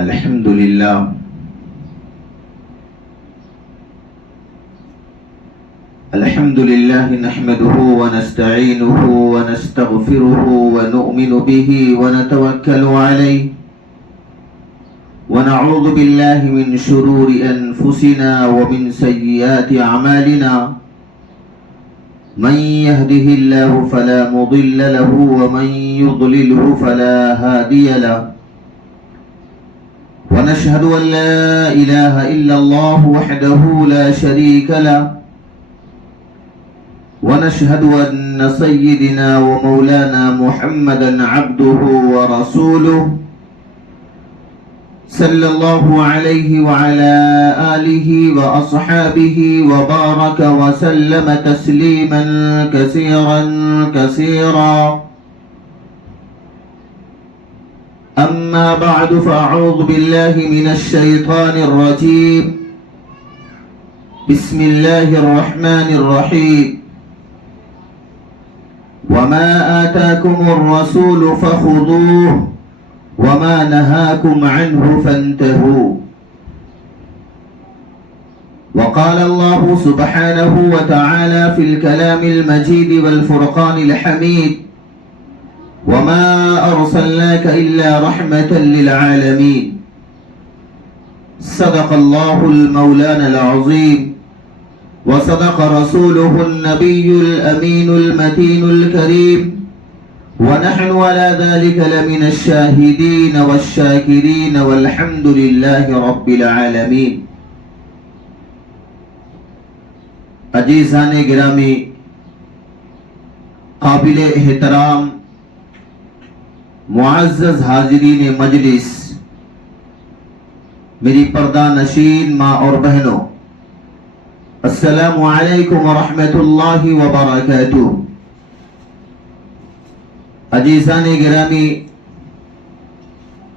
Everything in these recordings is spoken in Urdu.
الحمد لله الحمد لله نحمده ونستعينه ونستغفره ونؤمن به ونتوكل عليه ونعوذ بالله من شرور أنفسنا ومن سيئات أعمالنا من يهده الله فلا مضل له ومن يضلله فلا هادي له ونشهد أن لا إله إلا الله وحده لا شريك له ونشهد أن سيدنا ومولانا محمدا عبده ورسوله صلى الله عليه وعلى آله وأصحابه وبارك وسلم تسليما كثيرا كثيرا. أما بعد فأعوذ بالله من الشيطان الرجيم. بسم الله الرحمن الرحيم. وما آتاكم الرسول فخذوه وما نهاكم عنه فانتهوا. وقال الله سبحانه وتعالى في الكلام المجيد والفرقان الحميد: وما أرسلناك إلا رحمة للعالمين. صدق الله المولانا العظيم وصدق رسوله النبي الأمين المتين الكريم ونحن على ذلك لمن الشاهدين والشاكرين والحمد لله رب العالمين. عزیزان گرامی، قابل احترام معزز حاضرین مجلس، میری پردہ نشین ماں اور بہنوں، السلام علیکم ورحمۃ اللہ وبرکاتہ. عزیزان گرامی،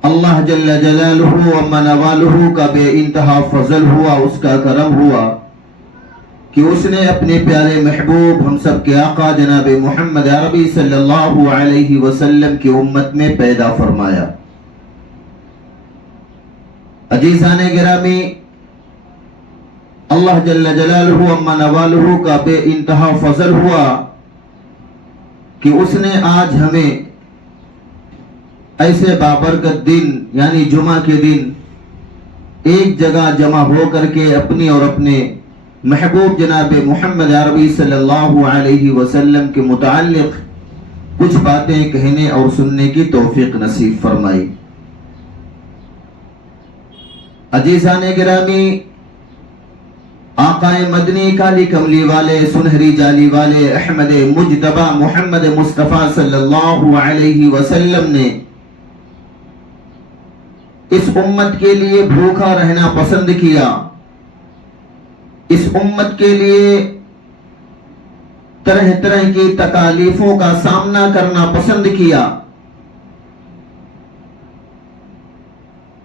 اللہ جل جلالہ و منوالہ کا بے انتہا فضل ہوا، اس کا کرم ہوا کہ اس نے اپنے پیارے محبوب ہم سب کے آقا جناب محمد عربی صلی اللہ علیہ وسلم کی امت میں پیدا فرمایا. عزیزان گرامی، اللہ جل جلالہ و منوالہ کا بے انتہا فضل ہوا کہ اس نے آج ہمیں ایسے بابرکت دن یعنی جمعہ کے دن ایک جگہ جمع ہو کر کے اپنی اور اپنے محبوب جناب محمد عربی صلی اللہ علیہ وسلم کے متعلق کچھ باتیں کہنے اور سننے کی توفیق نصیب فرمائی. عزیزان گرامی، آقا مدنی کالی کملی والے سنہری جالی والے احمد مجتبی محمد مصطفیٰ صلی اللہ علیہ وسلم نے اس امت کے لیے بھوکا رہنا پسند کیا، اس امت کے لیے طرح طرح کی تکالیفوں کا سامنا کرنا پسند کیا،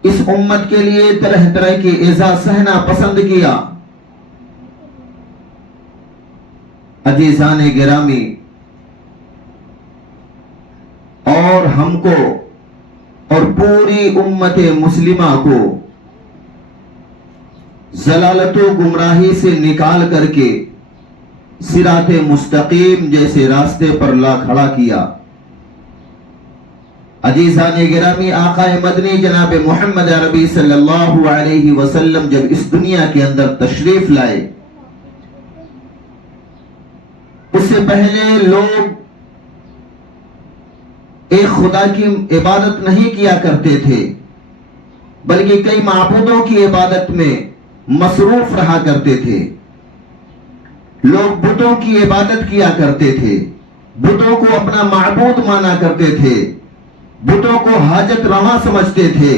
اس امت کے لیے طرح طرح کی ایذا سہنا پسند کیا. عزیزان گرامی، اور ہم کو اور پوری امت مسلمہ کو ضلالت و گمراہی سے نکال کر کے صراط مستقیم جیسے راستے پر لا کھڑا کیا. عزیزان گرامی، آقا مدنی جناب محمد عربی صلی اللہ علیہ وسلم جب اس دنیا کے اندر تشریف لائے، اس سے پہلے لوگ ایک خدا کی عبادت نہیں کیا کرتے تھے، بلکہ کئی معبودوں کی عبادت میں مصروف رہا کرتے تھے. لوگ بتوں کی عبادت کیا کرتے تھے، بتوں کو اپنا معبود مانا کرتے تھے، بتوں کو حاجت رواں سمجھتے تھے،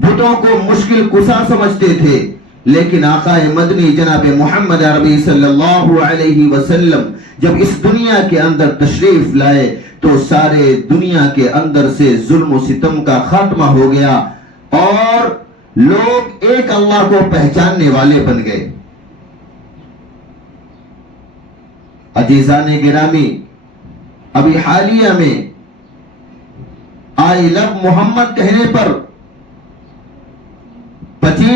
بتوں کو مشکل کشا سمجھتے تھے. لیکن آقا مدنی جناب محمد عربی صلی اللہ علیہ وسلم جب اس دنیا کے اندر تشریف لائے تو سارے دنیا کے اندر سے ظلم و ستم کا خاتمہ ہو گیا اور لوگ ایک اللہ کو پہچاننے والے بن گئے. عزیزان گرامی، ابھی حالیہ میں آئی لو محمد کہنے پر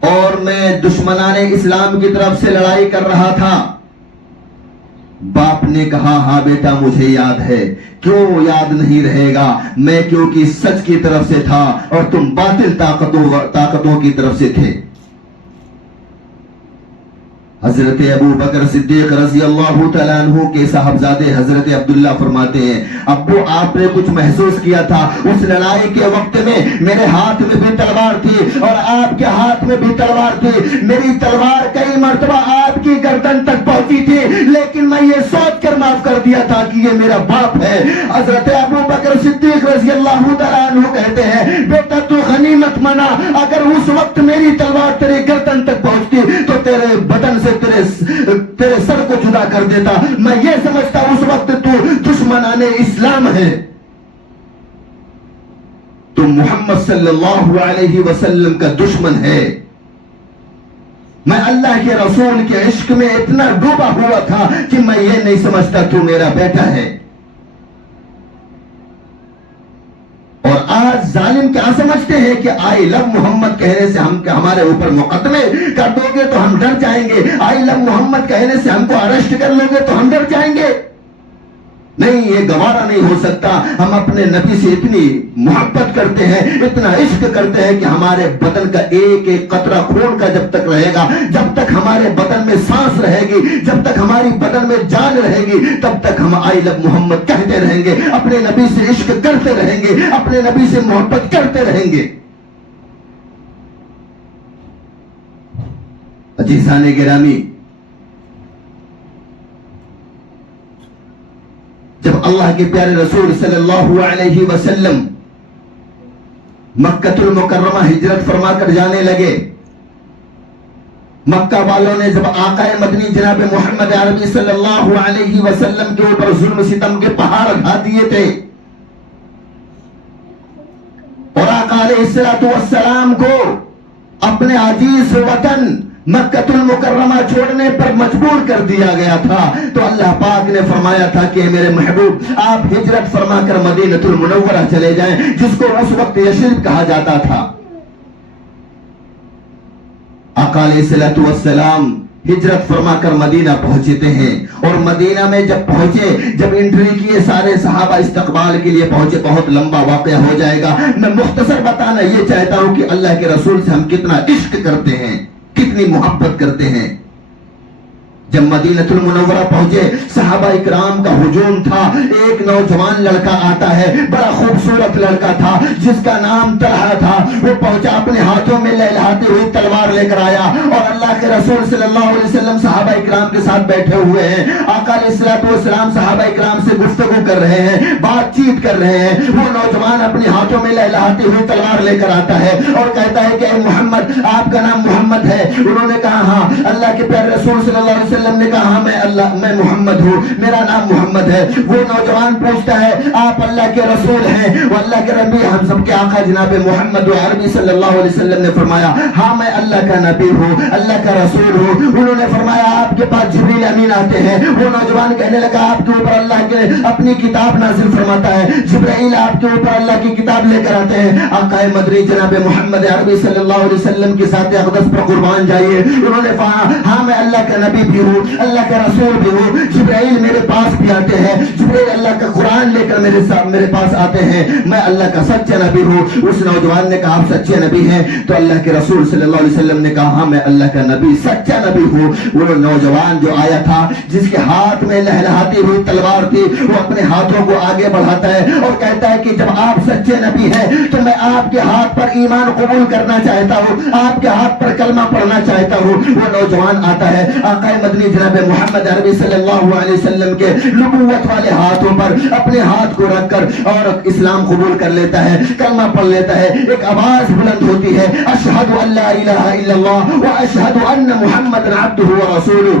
اور میں دشمنان اسلام کی طرف سے لڑائی کر رہا تھا۔ باپ نے کہا ہاں بیٹا مجھے یاد ہے۔ کیوں یاد نہیں رہے گا؟ میں کیونکہ سچ کی طرف سے تھا اور تم باطل طاقتوں کی طرف سے تھے۔ حضرت ابو بکر صدیق رضی اللہ تعالیٰ عنہ کے صاحبزادے حضرت عبداللہ فرماتے ہیں ابو آپ نے کچھ محسوس کیا تھا اس لڑائی کے وقت میں میرے ہاتھ میں بھی تلوار تھی اور آپ کے ہاتھ میں بھی تلوار تھی، میری تلوار کئی مرتبہ آپ کی گردن تک پہنچی تھی لیکن میں یہ سوچ کر معاف کر دیا تھا کہ یہ میرا باپ ہے۔ حضرت ابو بکر صدیق رضی اللہ تعالیٰ عنہ کہتے ہیں بیٹا تو غنیمت منا، اگر اس وقت میری تلوار تیرے گردن تک پہنچتی تو تیرے بدن سے تیرے سر کو جدا کر دیتا۔ میں یہ سمجھتا اس وقت تو دشمنان اسلام ہے، تو محمد صلی اللہ علیہ وسلم کا دشمن ہے۔ میں اللہ کے رسول کے عشق میں اتنا ڈوبا ہوا تھا کہ میں یہ نہیں سمجھتا تو میرا بیٹا ہے۔ اور آج ظالم کیا سمجھتے ہیں کہ آئی لو محمد کہنے سے ہمارے اوپر مقدمے کر دو گے تو ہم ڈر جائیں گے، آئی لو محمد کہنے سے ہم کو اریسٹ کر لو گے تو ہم ڈر جائیں گے۔ نہیں، یہ گوارا نہیں ہو سکتا۔ ہم اپنے نبی سے اتنی محبت کرتے ہیں، اتنا عشق کرتے ہیں کہ ہمارے بدن کا ایک ایک قطرہ خون کا جب تک رہے گا، جب تک ہمارے بدن میں سانس رہے گی، جب تک ہماری بدن میں جان رہے گی، تب تک ہم آئی لو محمد کہتے رہیں گے، اپنے نبی سے عشق کرتے رہیں گے، اپنے نبی سے محبت کرتے رہیں گے۔ عزیزان گرامی، جب اللہ کے پیارے رسول صلی اللہ علیہ وسلم مکہ المکرمہ ہجرت فرما کر جانے لگے، مکہ والوں نے جب آقا مدنی جناب محمد عربی صلی اللہ علیہ وسلم کے اوپر ظلم ستم کے پہاڑ ڈھا دیے تھے اور آقا علیہ السلام کو اپنے عزیز وطن مکہ المکرمہ چھوڑنے پر مجبور کر دیا گیا تھا، تو اللہ پاک نے فرمایا تھا کہ میرے محبوب آپ ہجرت فرما کر مدینہ المنورہ چلے جائیں، جس کو اس وقت یثرب کہا جاتا تھا۔ آقا علیہ السلام ہجرت فرما کر مدینہ پہنچتے ہیں اور مدینہ میں جب پہنچے، جب انٹری کیے، سارے صحابہ استقبال کے لیے پہنچے۔ بہت لمبا واقعہ ہو جائے گا، میں مختصر بتانا یہ چاہتا ہوں کہ اللہ کے رسول سے ہم کتنا عشق کرتے ہیں، کتنی محبت کرتے ہیں۔ جب مدینہ المنورہ پہنچے، صحابہ اکرام کا ہجوم تھا۔ ایک نوجوان لڑکا آتا ہے، بڑا خوبصورت لڑکا تھا جس کا نام طلحہ تھا۔ وہ پہنچا، اپنے ہاتھوں میں لہلاتی ہوئی تلوار لے کر آیا اور اللہ کے رسول صلی اللہ علیہ وسلم صحابہ اکرام کے ساتھ بیٹھے ہوئے ہیں۔ آقا علیہ السلام صحابہ اکرام سے گفتگو کر رہے ہیں، بات چیت کر رہے ہیں۔ وہ نوجوان اپنے ہاتھوں میں لہلاتی ہوئی تلوار لے کر آتا ہے اور کہتا ہے کہ اے محمد، آپ کا نام محمد ہے؟ انہوں نے کہا ہاں۔ اللہ کے پیارے رسول صلی اللہ علیہ وسلم نے کہا ہاں میں محمد ہوں، میرا نام محمد ہے۔ وہ نوجوان پوچھتا ہے آپ اللہ کے رسول ہیں؟ وہ اللہ کے نبی، ہم سب کے آقا جناب محمد عربی صلی اللہ علیہ وسلم نے فرمایا ہاں میں اللہ کا نبی ہوں، اللہ کا رسول ہوں۔ انہوں نے فرمایا آپ کے پاس جبریل امین آتے ہیں۔ وہ نوجوان کہنے لگا آپ کے اوپر اللہ کے اپنی کتاب نازل فرماتا ہے، جبرائیل آپ کے اوپر اللہ کی کتاب لے کر آتے ہیں۔ آقا مدنی جناب محمد عربی صلی اللہ علیہ وسلم کی ذات اقدس پر قربان جائیے، انہوں نے کہا ہاں میں اللہ کا نبی بھی ہوں، اللہ کا رسول بھی ہوں۔ جبرائیل میرے پاس بھی آتے ہیں، جبرائیل اللہ کا قرآن لے کر میرے پاس آتے ہیں، میں اللہ کا سچا نبی ہوں۔ اس نوجوان نے کہا آپ سچے نبی ہیں؟ تو اللہ کے رسول صلی اللہ علیہ وسلم نے کہا ہاں میں اللہ کا نبی، سچا نبی ہوں۔ وہ نوجوان جو آیا تھا جس کے ہاتھ میں لہلہاتی ہوئی تلوار تھی، وہ اپنے ہاتھوں کو آگے بڑھاتا ہے اور کہتا ہے کہ جب آپ سچے نبی ہیں تو میں آپ کے ہاتھ پر ایمان قبول کرنا چاہتا ہوں، آپ کے ہاتھ پر کلمہ پڑھنا چاہتا ہوں۔ وہ نوجوان آتا ہے، آقا مدنی جناب محمد عربی صلی اللہ علیہ وسلم کے نبوت والے ہاتھوں پر اپنے ہاتھ کو رکھ کر اور اسلام قبول کر لیتا ہے، کلمہ پڑھ لیتا ہے۔ ایک آواز بلند ہوتی ہے اشہد ان لا الہ الا اللہ و اشہد ان محمد عبدہ و رسولہ۔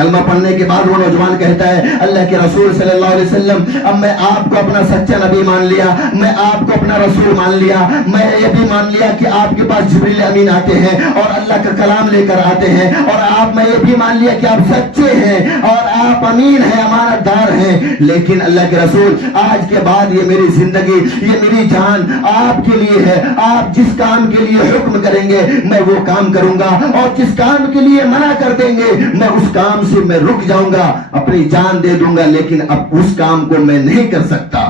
کلمہ پڑھنے کے بعد وہ نوجوان کہتا ہے اللہ کے رسول صلی اللہ علیہ وسلم اب میں آپ کو اپنا سچا نبی مان لیا، میں آپ کو اپنا رسول مان لیا، میں یہ بھی مان لیا کہ آپ کے پاس جبریل امین آتے ہیں اور اللہ کا کلام لے کر آتے ہیں، اور میں یہ بھی مان لیا کہ آپ سچے ہیں اور آپ امین ہیں، امانت دار ہیں، لیکن اللہ کے رسول آج کے بعد یہ میری زندگی، یہ میری جان آپ کے لیے ہے، آپ جس کام کے لیے حکم کریں گے میں وہ کام کروں گا، اور جس کام کے لیے منع کر دیں گے میں اس کام سے میں رک جاؤں گا، اپنی جان دے دوں گا، لیکن اب اس کام کو میں نہیں کر سکتا۔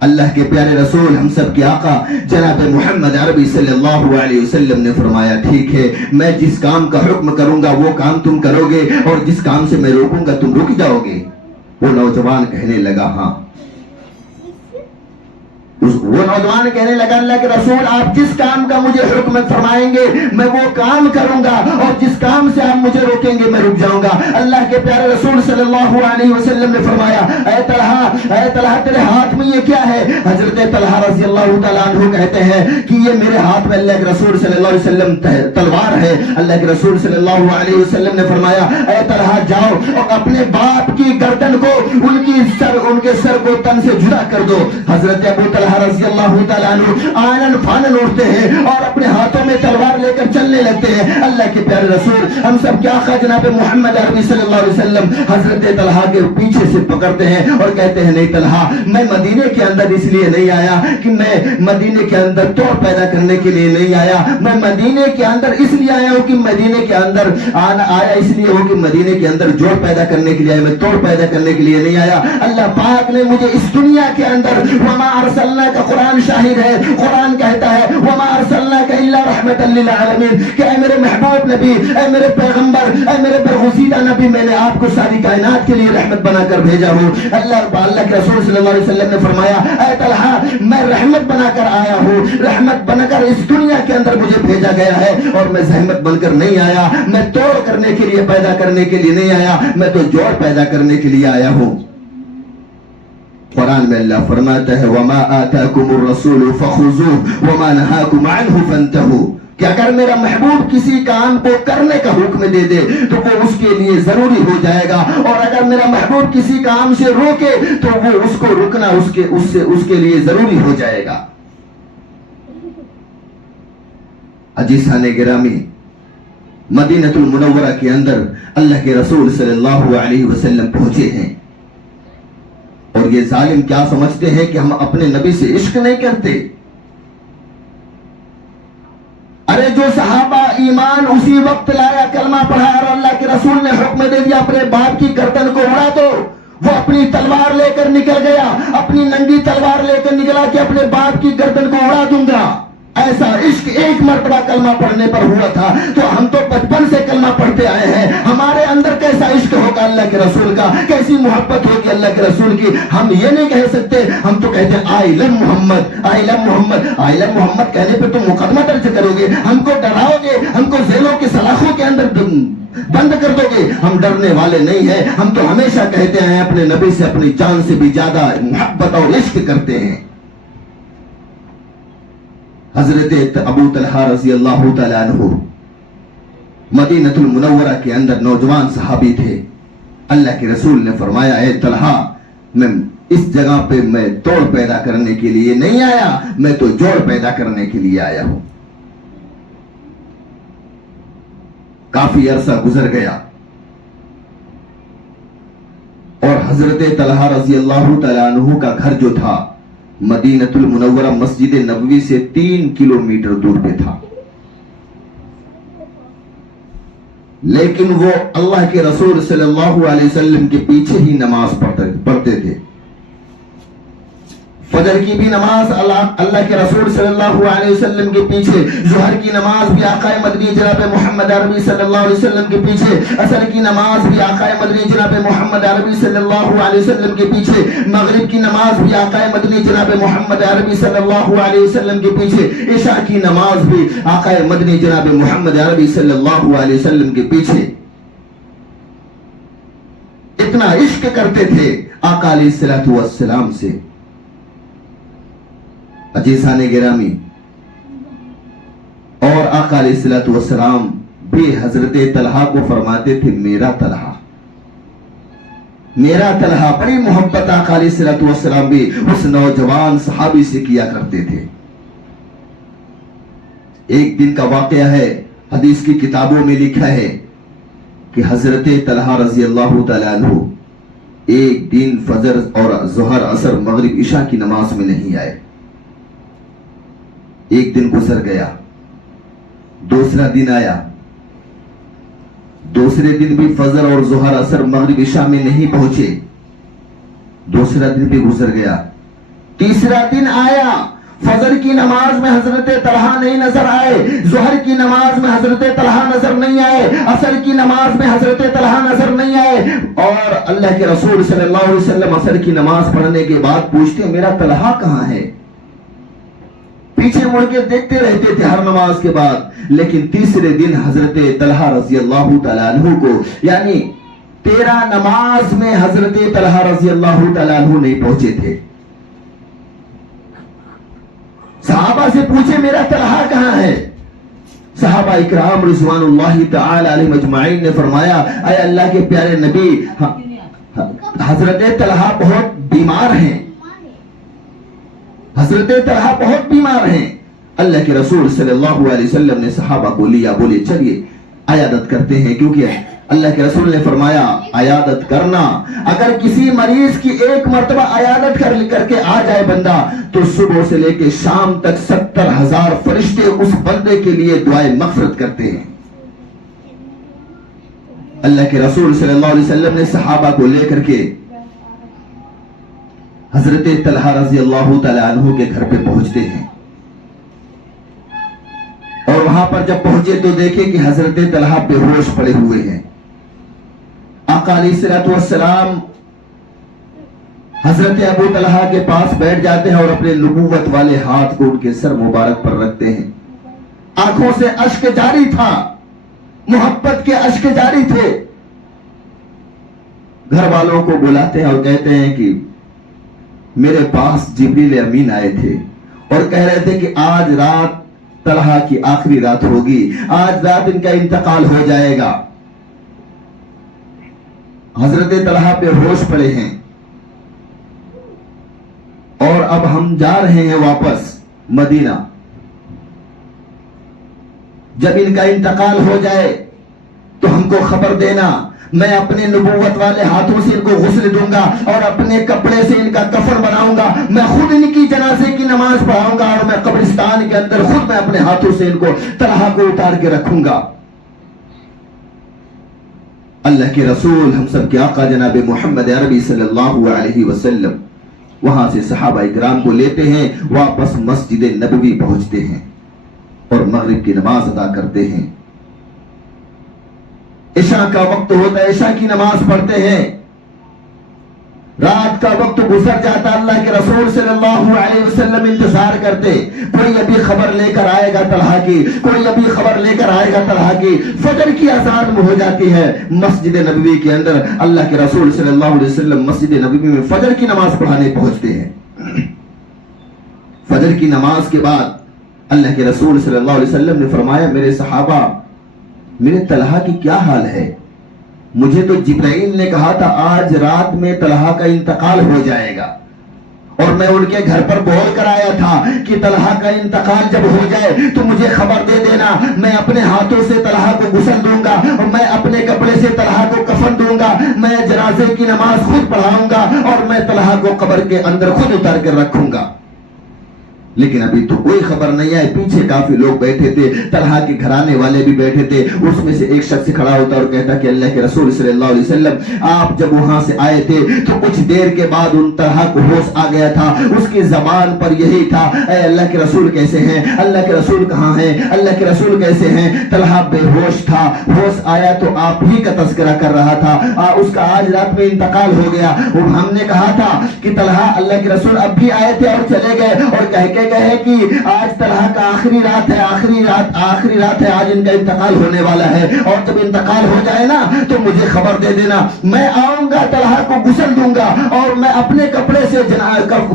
اللہ کے پیارے رسول ہم سب کے آقا جناب محمد عربی صلی اللہ علیہ وسلم نے فرمایا ٹھیک ہے، میں جس کام کا حکم کروں گا وہ کام تم کرو گے، اور جس کام سے میں روکوں گا تم رک جاؤ گے۔ وہ نوجوان کہنے لگا ہاں، وہ نوجوان کہنے لگا اللہ کے رسول آپ جس کام کا مجھے حکم فرمائیں گے میں وہ کام کروں گا، اور جس کام سے آپ مجھے روکیں گے میں رک جاؤں گا۔ اللہ کے پیارے رسول صلی اللہ علیہ وسلم نے فرمایا اے طلحہ تیرے ہاتھ میں یہ کیا ہے؟ حضرت طلحہ رضی اللہ تعالیٰ عنہ کہتے ہیں کہ یہ میرے ہاتھ میں اللہ کے رسول صلی اللہ علیہ وسلم تلوار ہے۔ اللہ کے رسول صلی اللہ علیہ وسلم نے فرمایا اے طلحہ جاؤ اور اپنے باپ کی گردن کو ان کے سر کو تن سے جدا کر دو۔ حضرت ابو طلحہ رضی اللہ تعالیٰ عنہ آنن فانن اٹھتے ہیں اور اپنے ہاتھوں میں تلوار لے کر چلنے لگتے ہیں۔ اللہ کے پیارے رسول ہم سب کے آقا جناب محمد عربی صلی اللہ علیہ وسلم حضرت طلحہ کے پیچھے سے پکڑتے ہیں اور کہتے ہیں نہیں طلحہ، میں مدینے کے اندر اس لیے نہیں آیا کہ میں مدینے کے اندر توڑ پیدا کرنے کے لیے نہیں آیا، میں مدینے کے اندر اس لیے آیا ہوں کہ مدینے کے اندر آیا اس لیے ہوں کہ مدینے کے اندر جوڑ پیدا کرنے کے لیے آیا، میں توڑ پیدا کرنے کے لیے نہیں آیا۔ اللہ پاک نے مجھے اس دنیا کے اندر وما ارسلنا کا قرآن شاہد ہے، قرآن کہتا ہے وما ارسلناک الا رحمتا للعالمین، کہ اے میرے محبوب نبی، اے میرے پیغمبر، اے میرے برگزیدہ نبی، میں نے آپ کو ساری کائنات کے لیے رحمت بنا کر بھیجا ہوں۔ اللہ کے رسول صلی اللہ علیہ وسلم نے فرمایا اے طلحہ میں رحمت بنا کر آیا ہوں، رحمت بنا کر اس دنیا کے اندر مجھے بھیجا گیا ہے، اور میں زحمت بن کر نہیں آیا، میں توڑ کرنے کے لیے پیدا کرنے کے لیے نہیں آیا، میں تو جوڑ پیدا کرنے کے لیے آیا ہوں۔ قرآن میں اللہ فرماتا ہے وَمَا آتَاكُمُ الرَّسُولُ فَخُذُوهُ وَمَا نَهَاكُمْ عَنْهُ فَانْتَهُوا، کہ اگر میرا محبوب کسی کام کو کرنے کا حکم دے دے تو وہ اس کے لیے ضروری ہو جائے گا، اور اگر میرا محبوب کسی کام سے روکے تو وہ اس کو رکنا اس کے لیے ضروری ہو جائے گا۔ عزیزان گرامی، مدینہ المنورہ کے اندر اللہ کے رسول صلی اللہ علیہ وسلم پہنچے ہیں، اور یہ ظالم کیا سمجھتے ہیں کہ ہم اپنے نبی سے عشق نہیں کرتے؟ ارے جو صحابہ ایمان اسی وقت لایا، کلمہ پڑھا اور اللہ کے رسول نے حکم دے دیا اپنے باپ کی گردن کو اڑا دو، وہ اپنی تلوار لے کر نکل گیا، اپنی ننگی تلوار لے کر نکلا کہ اپنے باپ کی گردن کو اڑا دوں گا۔ ایسا عشق ایک مرتبہ کلمہ پڑھنے پر ہوا تھا، تو ہم تو بچپن سے کلمہ پڑھتے آئے ہیں، ہمارے اندر کیسا عشق ہوگا اللہ کے رسول کا، کیسی محبت ہوگی اللہ کے رسول کی۔ ہم یہ نہیں کہہ سکتے، ہم تو کہتے ہیں آئی لو محمد، آئی لو محمد، آئی لو محمد کہنے پہ تم مقدمہ درج کرو گے، ہم کو ڈراؤ گے، ہم کو ذیلوں کی سلاخوں کے اندر بند کر دو گے۔ ہم ڈرنے والے نہیں ہیں، ہم تو ہمیشہ کہتے ہیں اپنے نبی سے اپنی جان سے بھی زیادہ محبت اور عشق کرتے ہیں۔ حضرت ابو طلحہ رضی اللہ تعالیٰ عنہ مدینہ المنورہ کے اندر نوجوان صحابی تھے۔ اللہ کے رسول نے فرمایا اے طلحہ میں اس جگہ پہ میں توڑ پیدا کرنے کے لیے نہیں آیا، میں تو جوڑ پیدا کرنے کے لیے آیا ہوں۔ کافی عرصہ گزر گیا اور حضرت طلحہ رضی اللہ تعالیٰ عنہ کا گھر جو تھا مدینہ المنورہ مسجد نبوی سے 3 کلومیٹر دور پہ تھا، لیکن وہ اللہ کے رسول صلی اللہ علیہ وسلم کے پیچھے ہی نماز پڑھتے تھے۔ فجر کی بھی نماز اللہ کے رسول صلی اللہ علیہ وسلم کے پیچھے، ظہر کی نماز بھی آقا مدنی جناب محمد عربی صلی اللہ علیہ وسلم کے پیچھے، عصر کی نماز بھی آقا مدنی جناب محمد عربی صلی اللہ علیہ وسلم کے پیچھے، مغرب کی نماز بھی آقا مدنی جناب محمد عربی صلی اللہ علیہ وسلم کے پیچھے، عشاء کی نماز بھی آقا مدنی جناب محمد عربی صلی اللہ علیہ وسلم کے پیچھے۔ اتنا عشق کرتے تھے آقا علیہ السلام سے۔ عزیزان گرامی، اور آقا علیہ السلام بھی حضرت طلحہ کو فرماتے تھے میرا طلحہ، میرا طلحہ بڑی محبت آقا علیہ الصلوۃ والسلام بھی اس نوجوان صحابی سے کیا کرتے تھے۔ ایک دن کا واقعہ ہے، حدیث کی کتابوں میں لکھا ہے کہ حضرت طلحہ رضی اللہ تعالیٰ عنہ ایک دن فجر اور ظہر عصر مغرب عشاء کی نماز میں نہیں آئے۔ ایک دن گزر گیا، دوسرا دن آیا، دوسرے دن بھی فجر اور ظہر عصر مغرب عشاء میں نہیں پہنچے، دوسرا دن بھی گزر گیا، تیسرا دن آیا، فجر کی نماز میں حضرت طلحہ نہیں نظر آئے، ظہر کی نماز میں حضرت طلحہ نظر نہیں آئے، عصر کی نماز میں حضرت طلحہ نظر نہیں آئے، اور اللہ کے رسول صلی اللہ علیہ وسلم عصر کی نماز پڑھنے کے بعد پوچھتے میرا طلحہ کہاں ہے؟ پیچھے مڑ کے دیکھتے رہتے تھے ہر نماز کے بعد، لیکن تیسرے دن حضرت طلحہ رضی اللہ تعالیٰ عنہ کو، یعنی 13 نماز میں حضرت طلحہ رضی اللہ تعالیٰ عنہ نہیں پہنچے تھے۔ صحابہ سے پوچھے میرا طلحہ کہاں ہے؟ صحابہ اکرام رضوان اللہ تعالی علیہم اجمعین نے فرمایا اے اللہ کے پیارے نبی، حضرت طلحہ بہت بیمار ہیں، حضرت طلحہ بہت بیمار ہیں۔ اللہ کے رسول صلی اللہ علیہ وسلم نے صحابہ کو لیا، بولے چلیے عیادت کرتے ہیں، کیونکہ اللہ کے رسول نے فرمایا عیادت کرنا، اگر کسی مریض کی ایک مرتبہ عیادت کر کے آ جائے بندہ تو صبح سے لے کے شام تک 70,000 فرشتے اس بندے کے لیے دعائیں مغفرت کرتے ہیں۔ اللہ کے رسول صلی اللہ علیہ وسلم نے صحابہ کو لے کر کے حضرت طلحہ رضی اللہ تعالی عنہ کے گھر پہ پہنچتے ہیں، اور وہاں پر جب پہنچے تو دیکھے کہ حضرت طلحہ بے ہوش پڑے ہوئے ہیں۔ آقا علیہ الصلوۃ والسلام حضرت ابو طلحہ کے پاس بیٹھ جاتے ہیں اور اپنے نبوت والے ہاتھ کو ان کے سر مبارک پر رکھتے ہیں۔ آنکھوں سے اشک جاری تھا، محبت کے اشک جاری تھے۔ گھر والوں کو بلاتے ہیں اور کہتے ہیں کہ میرے پاس جبریل امین آئے تھے اور کہہ رہے تھے کہ آج رات طلحہ کی آخری رات ہوگی، آج رات ان کا انتقال ہو جائے گا۔ حضرت طلحہ پہ ہوش پڑے ہیں اور اب ہم جا رہے ہیں واپس مدینہ، جب ان کا انتقال ہو جائے تو ہم کو خبر دینا، میں اپنے نبوت والے ہاتھوں سے ان کو غسل دوں گا اور اپنے کپڑے سے ان کا کفن بناؤں گا، میں خود ان کی جنازے کی نماز پڑھاؤں گا اور میں قبرستان کے اندر خود میں اپنے ہاتھوں سے ان کو طلحہ کو اتار کے رکھوں گا۔ اللہ کے رسول ہم سب کے آقا جناب محمد عربی صلی اللہ علیہ وسلم وہاں سے صحابہ اکرام کو لیتے ہیں، واپس مسجد نبوی پہنچتے ہیں اور مغرب کی نماز ادا کرتے ہیں۔ عشاء کا وقت ہوتا ہے، عشاء کی نماز پڑھتے ہیں، رات کا وقت گزر جاتا، اللہ کے رسول صلی اللہ علیہ وسلم انتظار کرتے، کوئی ابھی خبر لے کر آئے گا طلحہ کی، کوئی ابھی خبر لے کر آئے گا طلحہ کی۔ فجر کی اذان ہو جاتی ہے مسجد نبوی کے اندر، اللہ کے رسول صلی اللہ علیہ وسلم مسجد نبوی میں فجر کی نماز پڑھانے پہنچتے ہیں۔ فجر کی نماز کے بعد اللہ کے رسول صلی اللہ علیہ وسلم نے فرمایا میرے صحابہ، میرے طلحہ کی کیا حال ہے؟ مجھے تو جبرائیل نے کہا تھا آج رات میں طلحہ کا انتقال ہو جائے گا، اور میں ان کے گھر پر بول کر آیا تھا کہ طلحہ کا انتقال جب ہو جائے تو مجھے خبر دے دینا، میں اپنے ہاتھوں سے طلحہ کو غسل دوں گا اور میں اپنے کپڑے سے طلحہ کو کفن دوں گا، میں جنازے کی نماز خود پڑھاؤں گا اور میں طلحہ کو قبر کے اندر خود اتار کر رکھوں گا۔ لیکن ابھی تو کوئی خبر نہیں آئی، پیچھے کافی لوگ بیٹھے تھے، طلحہ کے گھرانے والے بھی بیٹھے تھے، اس میں سے ایک شخص کھڑا ہوتا اور کہتا کہ اللہ کے رسول صلی اللہ علیہ وسلم آپ جب وہاں سے آئے تھے تو کچھ دیر کے بعد ان طلحہ کو ہوش آ گیا تھا، اس کی زبان پر یہی تھا اے اللہ کے رسول کیسے ہیں، اللہ کے رسول کہاں ہیں، اللہ کے رسول کیسے ہیں۔ طلحہ بے ہوش تھا، ہوش آیا تو آپ ہی کا تذکرہ کر رہا تھا، اس کا آج رات میں انتقال ہو گیا۔ ہم نے کہا تھا کہ طلحہ اللہ کے رسول اب بھی آئے تھے اور چلے گئے، اور کہہ کے گئے کہ آج طلحہ کا آخری رات ہے، آخری رات ہے، آج ان کا انتقال ہونے والا ہے، اور جب انتقال ہو جائے نا تو مجھے خبر دے دینا، میں آؤں گا طلحہ کو غسل دوں گا اور میں اپنے کپڑے سے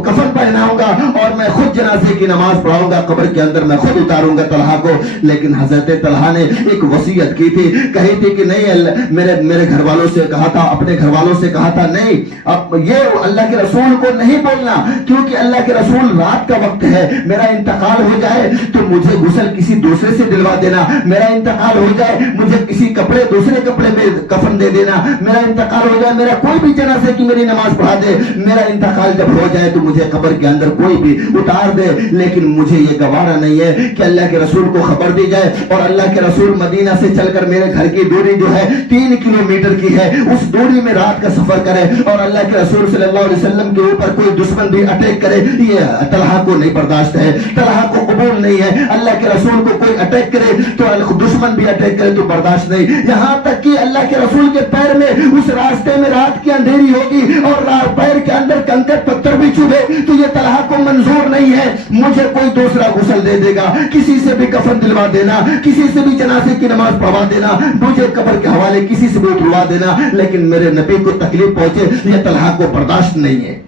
کفن پہناؤں گا اور میں خود جنازے کی نماز پڑھاؤں گا، قبر کے اندر میں خود اتاروں گا طلحہ کو۔ لیکن حضرت طلحہ نے ایک وصیت کی تھی، کہی تھی کہ نہیں، میرے گھر والوں سے کہا تھا، اپنے گھر والوں سے کہا تھا، نہیں اب یہ اللہ کے رسول کو نہیں بولنا، کیونکہ اللہ کے رسول رات کا وقت ہے، میرا انتقال ہو جائے تو مجھے غسل کسی دوسرے سے دلوا دینا، میرا انتقال ہو جائے مجھے کسی دوسرے کپڑے میں کفن دے دینا، میرا انتقال ہو جائے میرا کوئی بھی جنازے کی میری نماز پڑھا دے، میرا انتقال جب ہو جائے تو مجھے قبر کے اندر کوئی بھی اتار دے، لیکن مجھے یہ گوارا نہیں ہے کہ اللہ کے رسول کو خبر دی جائے اور اللہ کے رسول مدینہ سے چل کر میرے گھر کی دوری جو ہے 3 کلومیٹر کی ہے، اس دوری میں رات کا سفر کرے اور اللہ کے رسول صلی اللہ علیہ وسلم کے اوپر کوئی دشمن بھی اٹیک کرے، یہ طلحہ کو نہیں برداشت ہے، طلحہ کو قبول نہیں ہے، اللہ کے رسول کو کوئی اٹیک کرے تو دشمن بھی اٹیک کرے تو برداشت نہیں، یہاں تک کہ اللہ کے رسول کے پیر میں اس راستے میں رات کی اندھیری ہوگی اور پیر کے اندر کنکر پتھر بھی چبھے تو یہ طلحہ کو منظور نہیں ہے، مجھے کوئی دوسرا غسل دے دے گا، کسی سے بھی کفن دلوا دینا، کسی سے بھی جنازے کی نماز پڑھوا دینا، مجھے قبر کے حوالے کسی سے بھی اتروا دینا، لیکن میرے نبی کو تکلیف پہنچے یہ طلحہ کو برداشت نہیں ہے۔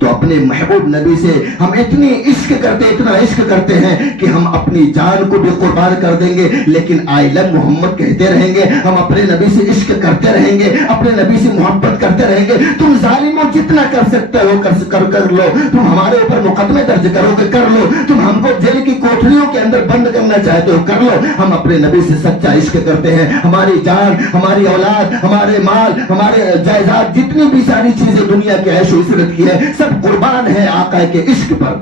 تو اپنے محبوب نبی سے ہم اتنا عشق کرتے ہیں کہ ہم اپنی جان کو بھی قربان کر دیں گے، لیکن آئی لو محمد کہتے رہیں گے، ہم اپنے نبی سے عشق کرتے رہیں گے، اپنے نبی سے محبت کرتے رہیں گے۔ تم ظالموں جتنا کر سکتے ہو کر لو، تم ہمارے اوپر مقدمے درج کرو گے کر لو، تم ہم کو جیل کی کوٹریوں کے اندر بند کرنا چاہتے ہو کر لو، ہم اپنے نبی سے سچا عشق کرتے ہیں، ہماری جان، ہماری اولاد، ہمارے مال، ہمارے جائیداد، جتنی بھی ساری چیزیں دنیا کے عیش و عشرت کی ہے سب قربان ہے آقا کے عشق پر۔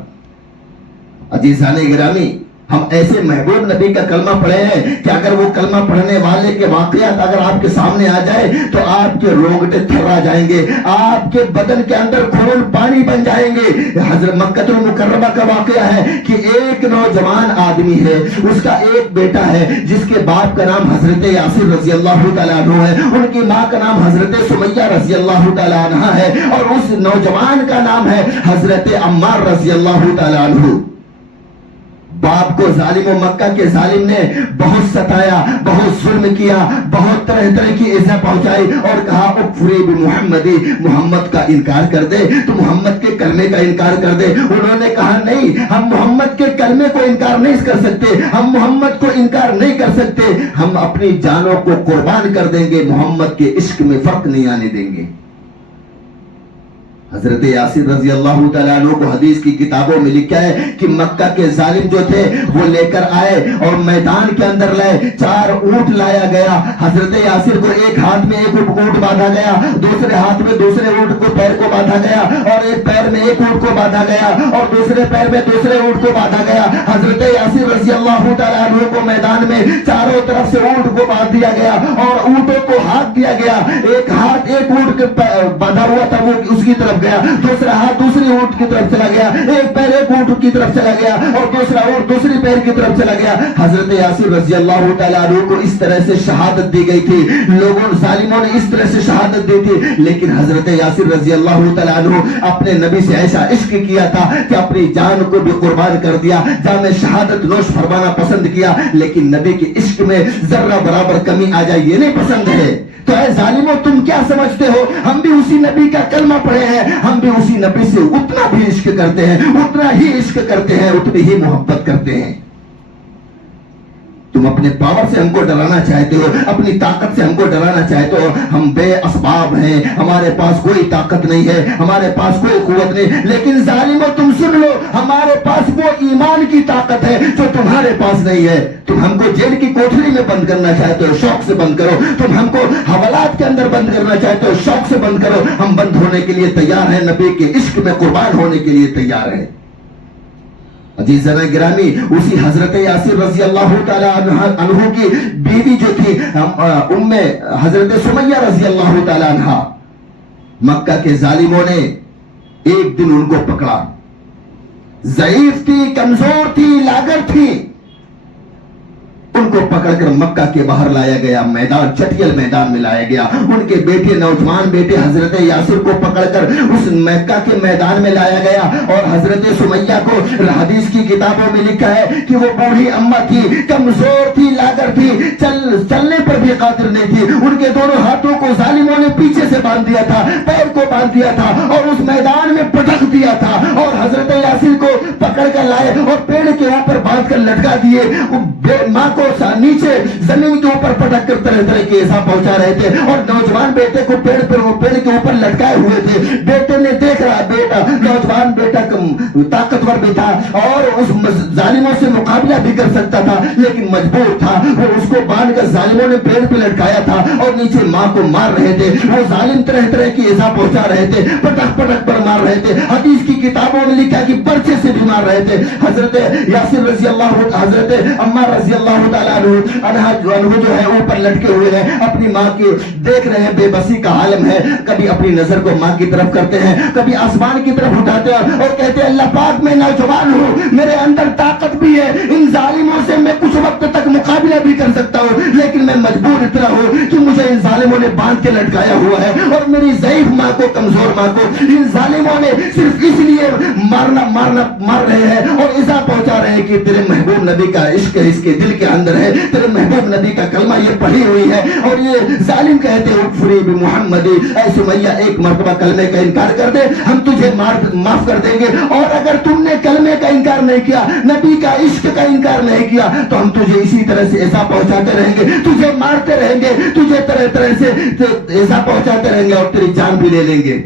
عزیزان گرامی، ہم ایسے محبوب نبی کا کلمہ پڑھے ہیں کہ اگر وہ کلمہ پڑھنے والے کے واقعات اگر آپ کے سامنے آ جائے تو آپ کے رونگٹے تھرا جائیں گے، آپ کے بدن کے اندر خون پانی بن جائیں گے۔ حضرت مکہ المکرمہ کا واقعہ ہے کہ ایک نوجوان آدمی ہے، اس کا ایک بیٹا ہے جس کے باپ کا نام حضرت یاسر رضی اللہ تعالیٰ عنہ ہے، ان کی ماں کا نام حضرت سمیہ رضی اللہ تعالیٰ عنہ ہے، اور اس نوجوان کا نام ہے حضرت عمار رضی اللہ تعالیٰ عنہ۔ باپ کو ظالم و مکہ کے ظالم نے بہت ستایا، بہت ظلم کیا، بہت طرح طرح کی ایزا پہنچائی اور کہا اکفری بمحمدی، محمد کا انکار کر دے، تو محمد کے کلمے کا انکار کر دے۔ انہوں نے کہا نہیں، ہم محمد کے کلمے کو انکار نہیں کر سکتے، ہم محمد کو انکار نہیں کر سکتے، ہم اپنی جانوں کو قربان کر دیں گے، محمد کے عشق میں فرق نہیں آنے دیں گے۔ حضرت یاسر رضی اللہ تعالیٰ عنہ کو حدیث کی کتابوں میں لکھا ہے کہ مکہ کے ظالم جو تھے وہ لے کر آئے اور میدان کے اندر لائے، 4 اونٹ لایا گیا، حضرت یاسر کو ایک ہاتھ میں ایک اونٹ باندھا گیا، دوسرے ہاتھ میں دوسرے اونٹ کو پیر کو باندھا گیا، اور ایک پیر میں ایک اونٹ کو باندھا گیا، اور دوسرے پیر میں دوسرے اونٹ کو باندھا گیا۔ حضرت یاسر رضی اللہ تعالیٰ عنہ کو میدان میں چاروں طرف سے اونٹ کو باندھ دیا گیا اور اونٹوں کو ہاتھ دیا گیا، ایک ہاتھ ایک اونٹ کے باندھا ہوا تھا وہ اس کی طرف گیا، دوسرا ہاتھ دوسری اونٹ کی طرف چلا گیا، ایک پیر ایک اونٹ کی طرف چلا گیا اور دوسرا اونٹ دوسری پیر کی طرف چلا گیا۔ حضرت یاسر رضی اللہ تعالیٰ عنہ کو اس طرح سے شہادت دی گئی تھی، لوگوں ظالموں نے اس طرح سے شہادت دی تھی، لیکن حضرت یاسر رضی اللہ تعالیٰ عنہ اپنے نبی سے ایسا عشق کیا تھا کہ اپنی جان کو بھی قربان کر دیا، جام شہادت نوش فرمانا پسند کیا، لیکن نبی کے عشق میں ذرہ برابر کمی آ جائے یہ نہیں پسند ہے۔ تو اے ظالموں، تم کیا سمجھتے ہو؟ ہم بھی اسی نبی کا کلمہ پڑھے ہیں، ہم بھی اسی نبی سے اتنا بھی عشق کرتے ہیں، اتنا ہی عشق کرتے ہیں، اتنی ہی محبت کرتے ہیں۔ تم اپنے پاور سے ہم کو ڈرانا چاہتے ہو، اپنی طاقت سے ہم کو ڈرانا چاہتے ہو، ہم بے اسباب ہیں، ہمارے پاس کوئی طاقت نہیں ہے، ہمارے پاس کوئی قوت نہیں، لیکن ظالموں تم سن لو، ہمارے پاس وہ ایمان کی طاقت ہے جو تمہارے پاس نہیں ہے۔ تم ہم کو جیل کی کوٹری میں بند کرنا چاہتے ہو، شوق سے بند کرو، تم ہم کو حوالات کے اندر بند کرنا چاہتے ہو، شوق سے بند کرو، ہم بند ہونے کے لیے تیار ہیں، نبی کے عشق میں قربان ہونے کے لیے تیار ہیں۔ عزیزان گرامی، اسی حضرت یاسر رضی اللہ تعالی عنہ کی بیوی جو تھی ام حضرت سمیہ رضی اللہ تعالی عنہ، مکہ کے ظالموں نے ایک دن ان کو پکڑا، ضعیف تھی، کمزور تھی، لاغر تھی، ان ان کو پکڑ کر مکہ کے باہر لایا گیا, میدان چٹیل میدان میں لایا گیا. ان کے بیٹے, نوجوان بیٹے حضرت یاسر کو پکڑ کر اس مکہ کے میدان میں لایا گیا. اور حضرت سمیہ کو حدیث کی کتابوں میں لکھا ہے کہ وہ بوڑھی اما تھی, کمزور تھی, لاغر تھی, چلنے پر بھی قادر نہیں تھی. ان کے دونوں ہاتھوں کو ظالموں نے پیچھے سے باندھ دیا تھا, پیر کو باندھ دیا تھا اور اس میدان میں پٹک دیا تھا. اور حضرت یاسر کو پکڑ کر لائے اور پیڑ کے اوپر باندھ کر لٹکا دیے. ماں کو نیچے زمین کے اوپر پٹک کر طرح طرح کے ایسا پہنچا رہے تھے. اور نوجوان بیٹے کو پیڑ کے اوپر لٹکائے ہوئے تھے. بیٹے نے دیکھ رہا, بیٹا نوجوان بیٹا طاقتور بھی تھا اور اس ظالموں سے مقابلہ بھی کر سکتا تھا, لیکن مجبور تھا. وہ اس کو باندھ کر ظالموں نے پیڑ پہ لٹکایا تھا اور نیچے ماں کو مار رہے تھے. وہ ظالم طرح طرح کی ایسا پہنچا رہے تھے, پٹک پٹک پر مار رہے تھے. حدیث کی کتابوں میں لکھا کہ برچے سے بھی مار رہے تھے. حضرت یاسر رضی اللہ, حضرت عمار رضی اللہ تعالیٰ عنہ جو ہے اوپر لٹکے ہوئے ہیں, اپنی ماں کی دیکھ رہے ہیں, بے بسی کا عالم ہے. کبھی اپنی نظر کو ماں کی طرف کرتے ہیں, کبھی آسمان کی طرف اٹھاتے ہیں اور کہتے ہیں اللہ پاک میں نوجوان ہوں, میرے اندر طاقت بھی ہے, ان ظالموں سے میں کچھ وقت تک مقابلہ بھی کر سکتا ہوں, لیکن میں مجبور اتنا ہوں کہ مجھے ان ظالموں نے باندھ کے لٹکایا ہوا ہے اور میری ضعیف ماں کو, کمزور ماں کو ان ظالموں نے صرف اس لیے مار رہے ہیں اور ایسا پہنچا رہے ہیں کہ تیرے محبوب نبی کا عشق اس کے دل کے اندر ہے, تیرے محبوب نبی کا کلمہ یہ پڑھی ہوئی ہے. اور یہ ظالم کہتے ہیں اغفری بمحمدی, اے سمیہ ایک مرتبہ کلمے کا انکار کر دے, ہم تجھے معاف کر دیں گے. اور اگر تم نے کلمے کا انکار نہیں کیا, نبی کا عشق کا انکار نہیں کیا, تو ہم تجھے اسی طرح سے ایسا پہنچاتے رہیں گے, تجھے مارتے رہیں گے, تجھے طرح طرح سے ایسا پہنچاتے رہیں گے اور تیری جان بھی لے لیں گے.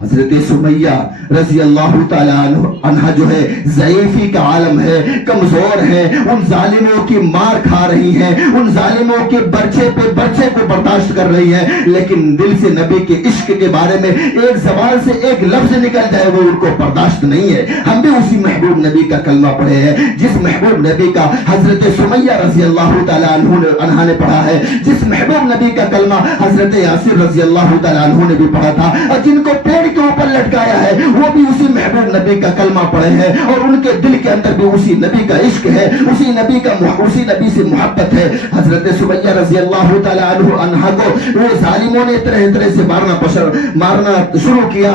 حضرت سمیہ رضی اللہ تعالیٰ عنہ جو ہے ضعیفی کا عالم ہے, کمزور ہے, ان ظالموں کی مار کھا رہی ہیں, ان ظالموں کے برچے پہ برچے کو برداشت کر رہی ہیں, لیکن دل سے نبی کے عشق کے بارے میں ایک زبان سے ایک لفظ نکل جائے وہ ان کو برداشت نہیں ہے. ہم بھی اسی محبوب نبی کا کلمہ پڑھے ہیں جس محبوب نبی کا حضرت سمیہ رضی اللہ تعالیٰ عنہ نے پڑھا ہے, جس محبوب نبی کا کلمہ حضرت یاسر رضی اللہ تعالیٰ عنہ نے بھی پڑھا تھا, اور جن کو پیڑ کے اوپر لٹکایا ہے وہ بھی اسی محبوب نبی کا کلمہ پڑھے ہیں اور ان کے دل کے اندر بھی اسی نبی کا عشق ہے, اسی نبی سے محبت ہے. حضرت سمیہ رضی اللہ تعالیٰ عنہ کو وہ ظالموں نے طرح طرح سے مارنا شروع کیا,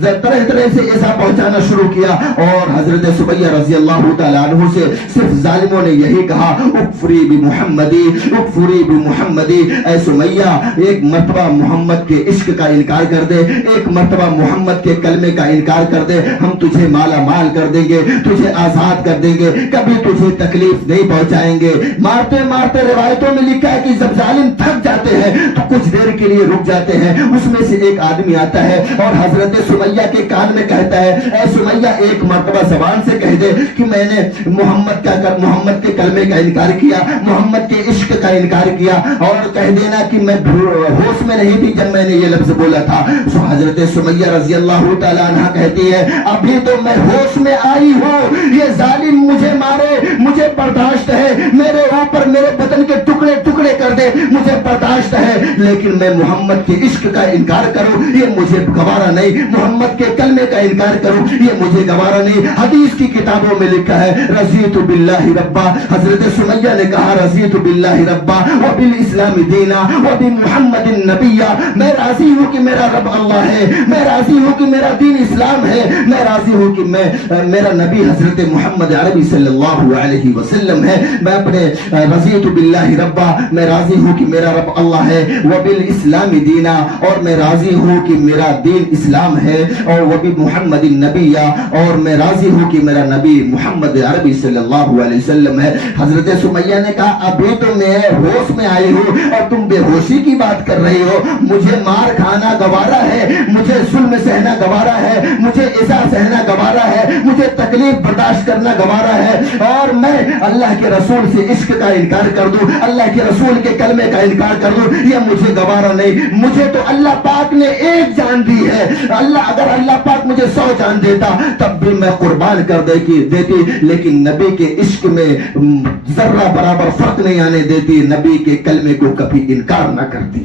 طرح طرح سے ایسا پہنچانا شروع کیا. اور حضرت سمیہ رضی اللہ تعالیٰ عنہ سے صرف ظالموں نے یہی کہا اغفری بمحمدی, اغفری بمحمدی, اے سمیہ ایک مرتبہ محمد کے عشق کا انکار کر دے, ایک مرتبہ محمد کے کلمے کا انکار کر دے, ہم تجھے مالا مال کر دیں گے, تجھے آزاد کر دیں گے, کبھی تجھے تکلیف نہیں پہنچائیں گے. مارتے مارتے روایتوں میں لکھا ہے کہ جب ظالم تھک جاتے ہیں تو کچھ دیر کے لیے رک جاتے ہیں. اس میں سے ایک آدمی آتا ہے اور حضرت سمیہ کے کان میں کہتا ہے, اے سمیہ ایک مرتبہ زبان سے کہہ دے کہ میں نے محمد کے کلمے کا انکار کیا, محمد کے عشق کا انکار کیا, اور کہہ دینا کہ میں ہوش میں نہیں تھی جب میں نے یہ لفظ بولا تھا. سو حضرت سمیہ رضی اللہ تعالیٰ عنہ کہتی ہے ابھی تو میں ہوش میں آئی ہوں, یہ ظالم مجھے مارے مجھے برداشت ہے, میرے اوپر میرے بدن کے ٹکڑے ٹکڑے کر دے مجھے برداشت ہے, لیکن میں محمد کے عشق کا انکار کروں یہ مجھے گوارا نہیں, محمد کے کلمے کا انکار کروں یہ مجھے گوارا نہیں. حدیث کی کتابوں میں لکھا ہے رضیت باللہ ربا, حضرت سمیہ نے کہا رضیت باللہ ربا وبالاسلام دینا وبمحمد نبیا, میں راضی ہوں کہ میرا رب اللہ ہے, میں راضی ہوں کہ میرا دین اسلام ہے, میں راضی ہوں کہ میرا نبی حضرت محمد عربی صلی اللہ علیہ وسلم ہے. میں اپنے رضیت باللہ ربا, میں راضی ہوں کہ میرا رب اللہ ہے, وبالاسلام دینا, اور میں راضی ہوں کہ میرا دین اسلام ہے, اور وبمحمد نبیا, اور میں راضی ہوں کہ میرا نبی محمد عربی صلی اللہ علیہ وسلم ہے. حضرت سمیہ نے کہا ابھی تو میں ہوش میں آئی ہوں اور تم بے ہوشی کی بات کر رہی ہو, مجھے مار کھانا گوارا ہے, مجھے ظلم سہنا گوارا ہے, مجھے ایسا سہنا گوارا ہے, مجھے تکلیف برداشت کرنا گوارا ہے, اور میں اللہ کے رسول سے عشق کا انکار کر دوں, اللہ کے رسول کے کلمے کا انکار کر دوں, یہ مجھے گوارا نہیں. مجھے تو اللہ پاک نے ایک جان دی ہے, اگر اللہ پاک مجھے 100 جان دیتا تب بھی میں قربان کر دیتی, لیکن نبی کے عشق میں ذرہ برابر فرق نہیں آنے دیتی, نبی کے کلمے کو کبھی انکار نہ کرتی.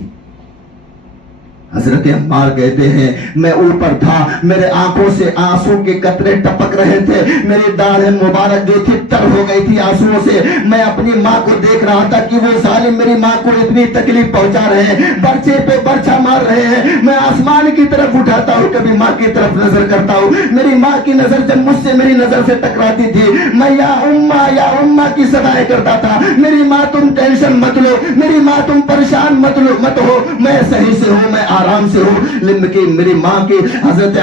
حضرت عمار کہتے ہیں میں اوپر تھا، میرے آنکھوں سے آنسو کے قطرے ٹپک رہے تھے، میری داڑھ مبارک جو تھی تر ہو گئی تھی آنسوؤں سے، میں اپنی ماں کو دیکھ رہا تھا کہ وہ ظالم میری ماں کو اتنی تکلیف پہنچا رہے ہیں، برچے پہ برچہ مار رہے ہیں، میں آسمان کی طرف اٹھاتا ہوں، کبھی ماں کی طرف نظر کرتا ہوں، میری ماں کی نظر جب مجھ سے میری نظر سے ٹکراتی تھی، میں یا اماں کی صدائیں کرتا تھا، میری ماں تم ٹینشن مت لو، میری ماں تم پریشان مت ہو، میں صحیح سے ہوں، میں آرام سے ہوں۔ لیکن میری ماں کی حضرت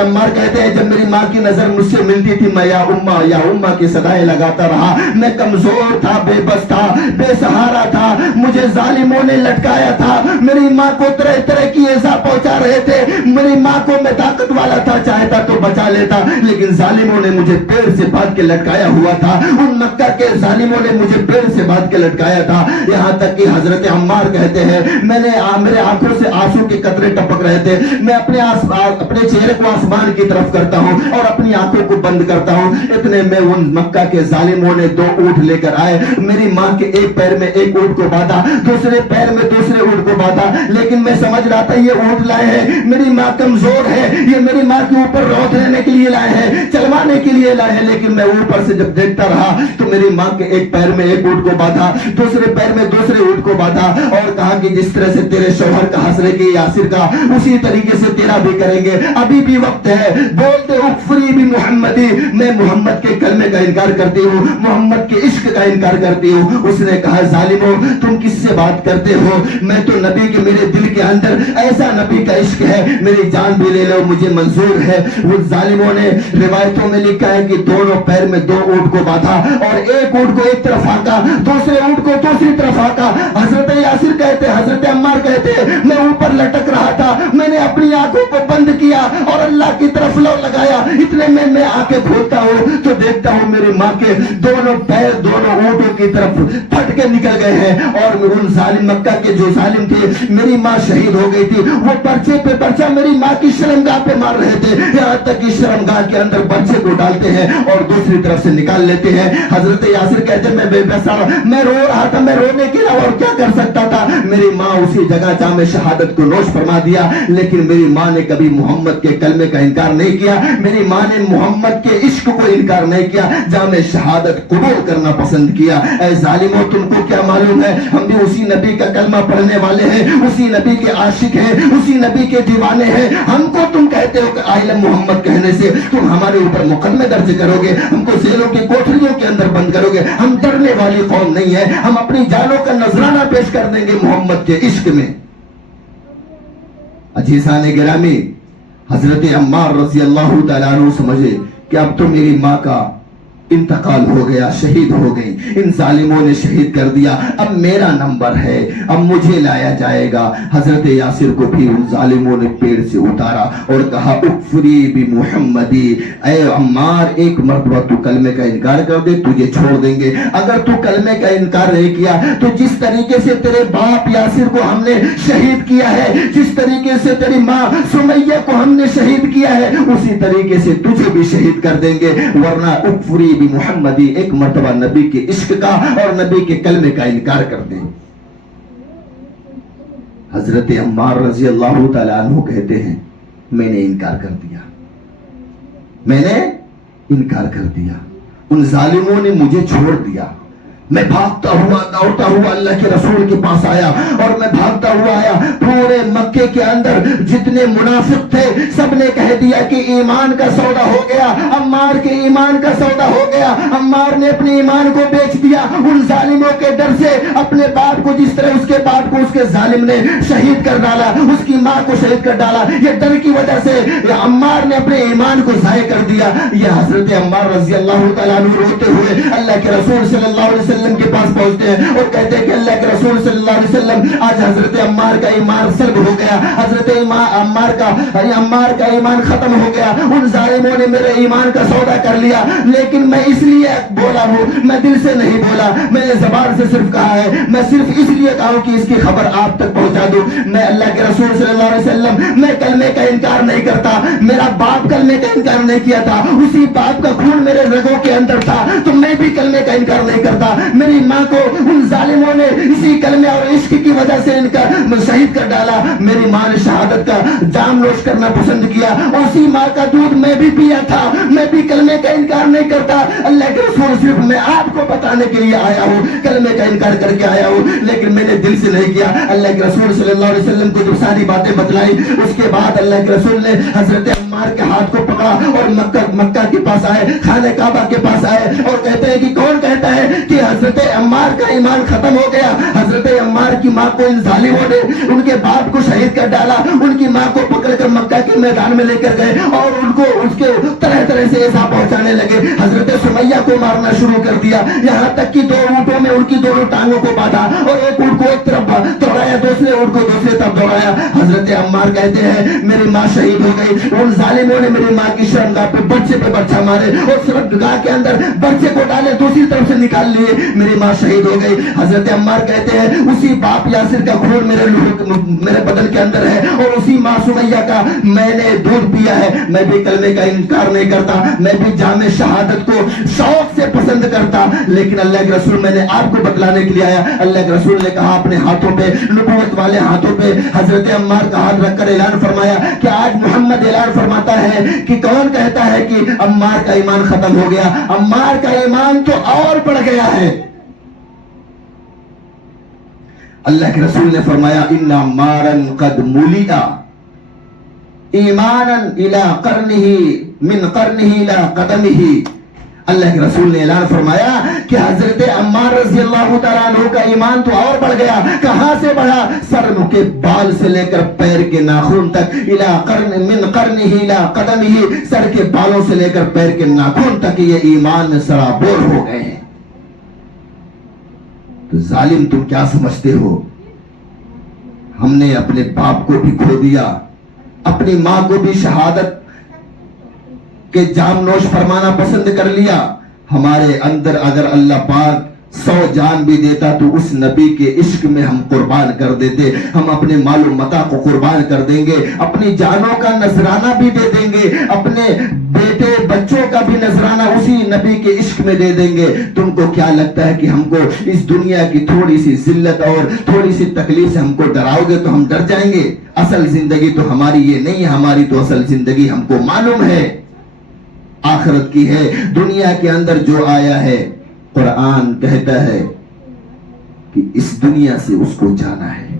عمار کہتے ہیں جب میری ماں کی نظر مجھ سے ملتی تھی، میں یا اماں کی صدائیں لگاتا رہا، میں کمزور تھا، بے بس تھا، بے سہارا تھا، مجھے ظالموں نے لٹکایا تھا، میری ماں کو طرح طرح کی ایزا پہنچا رہے تھے، میری ماں کو میں طاقت والا تھا، چاہتا تو بچا لیتا، لیکن ظالموں نے مجھے پیر سے باندھ کے لٹکایا ہوا تھا، ان مکہ کے ظالموں نے مجھے پیر سے باندھ کے لٹکایا تھا، یہاں تک کہ حضرت عمار کہتے ہیں میرے آنکھوں سے آنسو کے قطرے ٹپک رہے تھے، میں اپنے چہرے کو آسمان کی طرف کرتا ہوں اور اپنی آنکھوں کو بند کرتا ہوں، اتنے میں ان مکہ کے ظالموں نے 2 اونٹ لے کر آئے، میری ماں کے ایک پیر میں ایک اونٹ کو باندھا، دوسرے پیر میں دوسرے اونٹ کو باندھا، لیکن میں سمجھ رہا تھا یہ اونٹ لائے ہیں، میری ماں کمزور ہے، یہ میری ماں کے اوپر روت لینے کے لیے لائے ہیں، چلوانے کے لیے لائے ہیں، لیکن میں اوپر سے جب دیکھتا رہا تو میری ماں کے ایک پیر میں ایک اونٹ کو باندھا، دوسرے پیر میں دوسرے اونٹ کو باندھا، اور کہا کہ جس طرح سے تیرے شوہر کا حسرے کی یاسر کا اسی طریقے سے تیرا بھی کریں گے، ابھی بھی وقت ہے، بولتے اکفری بھی محمدی، میں محمد کے کلمے کا انکار کرتی ہوں، محمد کے عشق کا انکار کرتی ہوں۔ اس نے کہا ظالموں تم کس سے بات کرتے ہو، میں تو نبی کے میرے دل کے اندر ایسا نبی کا عشق ہے، میری جان بھی لے لو مجھے منظور ہے۔ وہ ظالموں نے روایتوں میں لکھا ہے کہ دونوں پیر میں 2 اونٹ کو باندھا اور ایک اونٹ کو ایک طرف ہانکا، دوسرے اونٹ کو دوسری طرف ہانکا۔ حضرت یاسر کہتے، حضرت عمار کہتے میں اوپر لٹک رہا تھا، میں نے اپنی آنکھوں کو بند کیا اور اللہ کی طرف لو لگایا، اتنے میں آنکھیں کھولتا ہوں تو دیکھتا ہوں میری ماں کے دونوں پیر دونوں اونٹوں کی طرف پھٹ کے نکل گئے ہیں، اور ان ظالم مکہ کے جو ظالم تھے میری ماں شہید ہو گئی تھی، وہ پرچے پہ پرچہ میری ماں کی شرمگاہ پہ مار رہے تھے، یہاں تک کہ شرمگاہ کے اندر پرچے کو ڈالتے ہیں اور دوسری طرف سے نکال لیتے ہیں۔ حضرت یاسر کہتے میں بے بس میں رو رہا تھا، میں رونے کے علاوہ اور کیا کر سکتا تھا، میری ماں اسی جگہ جام شہادت کو نوش فرما دیا، لیکن میری ماں نے کبھی محمد کے کلمے کا انکار نہیں کیا، میری ماں نے محمد کے عشق کو انکار نہیں کیا، جام شہادت قبول کرنا پسند کیا۔ اے ظالموں تم کو کیا معلوم ہے، ہم بھی اسی نبی کا کلمہ پڑھنے والے ہیں، اسی نبی کے عاشق ہیں، اسی نبی کے دیوانے ہیں، ہم کو تم کہتے ہو کہ آئلہ محمد کہنے سے تم ہمارے اوپر مقدمے درج کرو گے، ہم کو جیلوں کی کوٹریوں کے اندر بند کرو گے، ہم ڈرنے والی قوم نہیں ہے، ہم اپنی جانوں کا نذرانہ پیش کر دیں گے محمد کے عشق میں۔ عزیزان گرامی، حضرت عمار رضی اللہ تعالیٰ عنہ سمجھے کہ اب تو میری ماں کا انتقال ہو گیا، شہید ہو گئی، ان ظالموں نے شہید کر دیا، اب میرا نمبر ہے، اب مجھے لایا جائے گا۔ حضرت یاسر کو بھی ان ظالموں نے پیڑ سے اتارا اور کہا اکفری بمحمدی، اے عمار ایک مرتبہ تو کلمے کا انکار کر دے تجھے چھوڑ دیں گے، اگر تو کلمے کا انکار نہیں کیا تو جس طریقے سے تیرے باپ یاسر کو ہم نے شہید کیا ہے، جس طریقے سے تیری ماں سمیہ کو ہم نے شہید کیا ہے، اسی طریقے سے تجھے بھی شہید کر دیں گے، ورنہ اکفری محمدی، ایک مرتبہ نبی کے عشق کا اور نبی کے کلمے کا انکار کر دیں۔ حضرت عمار رضی اللہ تعالیٰ عنہ کہتے ہیں میں نے انکار کر دیا، میں نے انکار کر دیا، ان ظالموں نے مجھے چھوڑ دیا، میں بھاگتا ہوا دوڑتا ہوا اللہ کے رسول کے پاس آیا، اور میں بھاگتا ہوا آیا، پورے مکے کے اندر جتنے منافق تھے سب نے کہہ دیا کہ ایمان کا سودا ہو گیا، عمار کے ایمان کا سودا ہو گیا، عمار نے اپنے ایمان کو بیچ دیا، ان ظالموں کے ڈر سے اپنے باپ کو، جس طرح اس کے باپ کو اس کے ظالم نے شہید کر ڈالا، اس کی ماں کو شہید کر ڈالا، یہ ڈر کی وجہ سے عمار نے اپنے ایمان کو ضائع کر دیا۔ یہ حضرت عمار رضی اللہ تعالیٰ عنہ روتے ہوئے اللہ کے رسول صلی اللہ علیہ وسلم کے پاس پہنچتے ہیں اور کہتے ہیں کہ اللہ کے رسول صلی اللہ علیہ وسلم آج حضرت عمار کا ایمان سلب ہو گیا، حضرت عمار کا ایمان ختم ہو گیا، ان ظالموں نے میرے ایمان کا سودا کر لیا، لیکن میں اس لیے بولا ہوں، میں دل سے نہیں بولا، میں نے زبان سے صرف کہا ہے، میں صرف اس لیے کہا ہوں کہ اس کی خبر آپ تک پہنچا دوں۔ میں اللہ کے رسول صلی اللہ علیہ وسلم میں کلمے کا انکار نہیں کرتا، میرا باپ کلمے کا انکار نہیں کیا تھا، اسی باپ کا خون میرے رگوں کے اندر تھا، تو میں بھی کلمے کا انکار نہیں کرتا۔ میری ماں کو ان ظالموں نے اسی اسی کلمے اور عشق کی وجہ سے ان کا شہید کر ڈالا. میری ماں نے شہادت کا جام نوش کرنا پسند کیا. اسی ماں کا دودھ میں بھی پیا تھا. میں بھی کلمے کا انکار نہیں کرتا. اللہ کے رسول صرف میں آپ کو بتانے کے لیے آیا ہوں, کلمے کا انکار کر کے آیا ہوں, لیکن میں نے دل سے نہیں کیا. اللہ کے رسول صلی اللہ علیہ وسلم کو جب ساری باتیں بتلائی, اس کے بعد اللہ کے رسول نے حضرت عمار کے ہاتھ کو پکڑا اور مکہ کے پاس آئے, خانہ کعبہ کے پاس آئے اور کہتے ہیں کہ کون کہتا ہے کہ حضرت عمار کا ایمان ختم ہو گیا. حضرت عمار کی ماں کو ان ظالموں نے ان کے باپ کو شہید کر ڈالا. ان کی ماں کو پکڑ کر مکہ کے میدان میں لے کر گئے اور ان کو اس کے طرح طرح سے ایسا پہنچانے لگے. حضرت سمیہ کو مارنا شروع کر دیا, یہاں تک کہ 2 اونٹوں میں ان کی دونوں ٹانگوں کو باندھا اور ایک اونٹ کو ایک طرف دوڑایا, دوسرے اونٹ کو دوسرے طرف دوڑایا. حضرت عمار کہتے ہیں میری ماں شہید ہو گئی. ان ظالموں نے میری ماں کی شرمگاہ پہ برچھا مارے اور شرمگاہ کے اندر برچے کو ڈالے, دوسری طرف سے نکال لیے. میری ماں شہید ہو گئی. حضرت عمار کہتے ہیں اسی باپ یاسر کا خون میرے بدن کے اندر ہے اور اسی ماں سمیہ کا میں نے دودھ پیا ہے. میں بھی کلمے کا انکار نہیں کرتا, میں بھی جام شہادت کو شوق سے پسند کرتا, لیکن اللہ کے رسول میں نے آپ کو بتلانے کے لیے آیا. اللہ کے رسول نے کہا اپنے ہاتھوں پہ, نبوت والے ہاتھوں پہ حضرت عمار کا ہاتھ رکھ کر اعلان فرمایا کہ آج محمد اعلان فرماتا ہے کہ کون کہتا ہے کہ عمار کا ایمان ختم ہو گیا. عمار کا ایمان تو اور بڑھ گیا ہے. اللہ کے رسول نے فرمایا ان عمارا قد ملئ ایمانا الى قرنه من قرنه الى قدمه. اللہ کے رسول نے اعلان فرمایا کہ حضرت عمار رضی اللہ تعالیٰ عنہ کا ایمان تو اور بڑھ گیا. کہاں سے بڑھا؟ سر کے بال سے لے کر پیر کے ناخن تک, من قرنه الى قدمه, سر کے بالوں سے لے کر پیر کے ناخن تک یہ ایمان میں سرابور ہو گئے ہیں. تو ظالم تم کیا سمجھتے ہو؟ ہم نے اپنے باپ کو بھی کھو دیا, اپنی ماں کو بھی شہادت کے جام نوش فرمانا پسند کر لیا. ہمارے اندر اگر اللہ پاک 100 جان بھی دیتا تو اس نبی کے عشق میں ہم قربان کر دیتے. ہم اپنے مال و متاع کو قربان کر دیں گے, اپنی جانوں کا نذرانہ بھی دے دیں گے, اپنے بیٹے بچوں کا بھی نذرانہ اسی نبی کے عشق میں دے دیں گے. تم کو کیا لگتا ہے کہ ہم کو اس دنیا کی تھوڑی سی ذلت اور تھوڑی سی تکلیف سے ہم کو ڈراؤ گے تو ہم ڈر جائیں گے؟ اصل زندگی تو ہماری یہ نہیں ہے. ہماری تو اصل زندگی ہم کو معلوم ہے آخرت کی ہے. دنیا کے اندر جو آیا ہے, قرآن کہتا ہے کہ اس دنیا سے اس کو جانا ہے.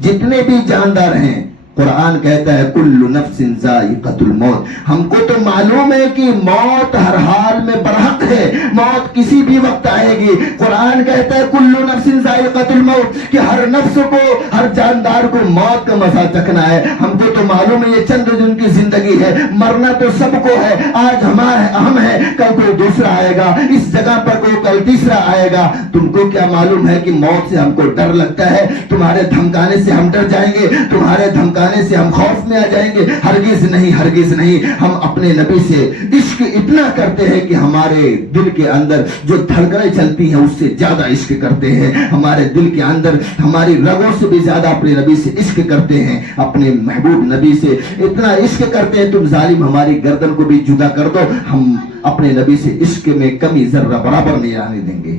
جتنے بھی جاندار ہیں, قرآن کہتا ہے کل نفس ذائقۃ الموت. ہم کو تو معلوم ہے کہ موت ہر حال میں برحق ہے, موت کسی بھی وقت آئے گی. قرآن کہتا ہے کل نفس ذائقۃ الموت, کہ ہر نفس کو, ہر جاندار کو موت کا مزہ چکھنا ہے. ہم کو تو معلوم ہے یہ چند دن کی زندگی ہے, مرنا تو سب کو ہے. آج ہم ہے, کل کوئی دوسرا آئے گا, اس جگہ پر کوئی کل تیسرا آئے گا. تم کو کیا معلوم ہے کہ موت سے ہم کو ڈر لگتا ہے؟ تمہارے دھمکانے سے ہم ڈر جائیں گے, تمہارے دھمکانے سے ہم خوف میں آ جائیں گے؟ ہرگز نہیں, ہرگز نہیں. ہم اپنے نبی سے عشق اتنا کرتے ہیں کہ ہمارے دل کے اندر جو دھڑکنیں چلتی ہیں اس سے زیادہ عشق کرتے ہیں. ہمارے دل کے اندر ہماری رگوں سے بھی زیادہ اپنے نبی سے عشق کرتے ہیں, اپنے محبوب نبی سے اتنا عشق کرتے ہیں. تم ظالم ہماری گردن کو بھی جدا کر دو, ہم اپنے نبی سے عشق میں کمی ذرہ برابر نہیں آنے دیں گے.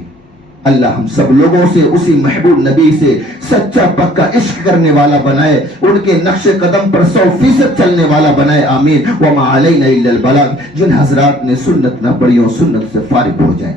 اللہ ہم سب لوگوں سے اسی محبوب نبی سے سچا پکا عشق کرنے والا بنائے, ان کے نقش قدم پر 100% چلنے والا بنائے. آمین. وما علینا الا البلاغ. جن حضرات نے سنت نہ پڑھی ہو سنت سے فارغ ہو جائیں.